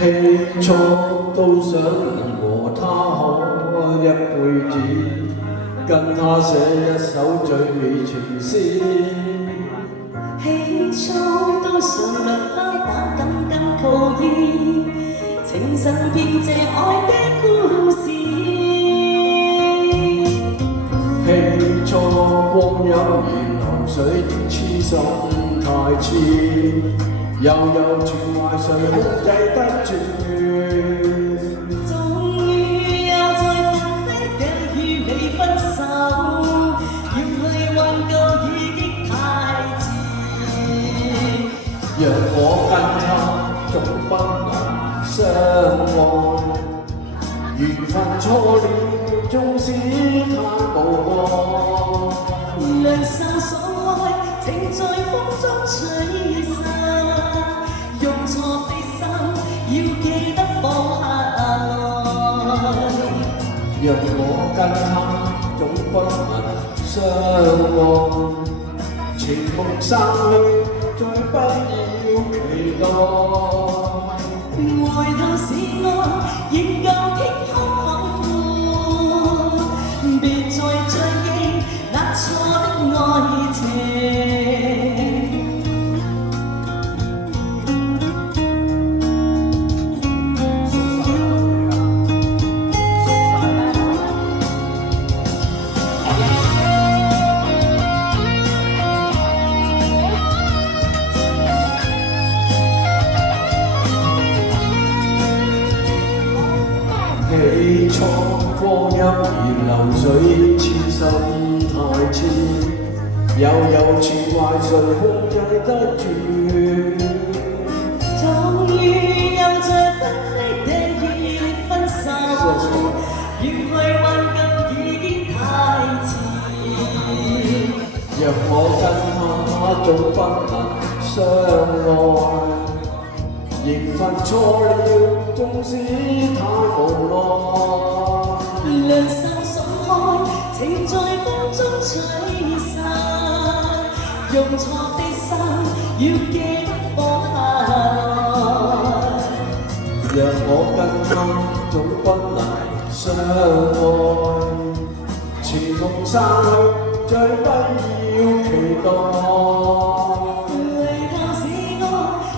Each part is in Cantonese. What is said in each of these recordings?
起初都想和他可一輩子，跟他寫一首最美情詩。起初都想略敲打感跟故意，情神編這愛的故事。起初光陰如流水，痴心太痴，悠悠情懷誰控制得住？終於又在分飛地與你分手，要去挽救已經太遲。若我跟他總不能相愛，緣分錯了，縱使太無愛。兩手所愛，情在風中吹散，用錯的心要記得放下來。若我跟他總不能相愛，情夢散去，再不要期待。回頭是愛，仍舊天空海闊，別再追憶那錯的愛情。起初光陰如流水，痴心太痴，悠悠情懷誰控制得住？終於又在分飛地與你分手，要去挽救已經太遲。若我跟他總不能相愛，緣分錯了，縱使太無奈。兩手鬆開，情在風中吹散，用錯的心要記得放下來。若我跟他總不能相愛，情夢散去，再不要期待。回頭是愛，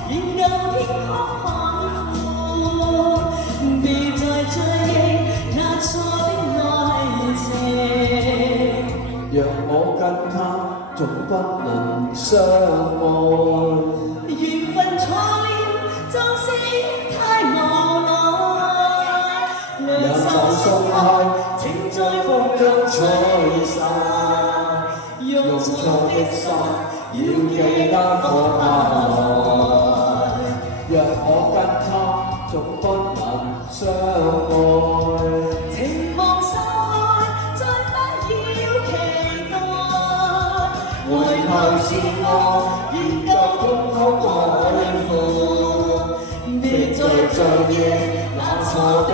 仍舊天空海闊，別再追憶那錯的愛情。若我跟他總不能相愛，緣分錯了，縱使太無奈，兩手鬆開，情在風中吹散，用錯的心要記得放下來。若我跟他總不能相愛，情夢散開，再不要期待。回頭是愛，仍舊天空海闊，別再追憶那錯的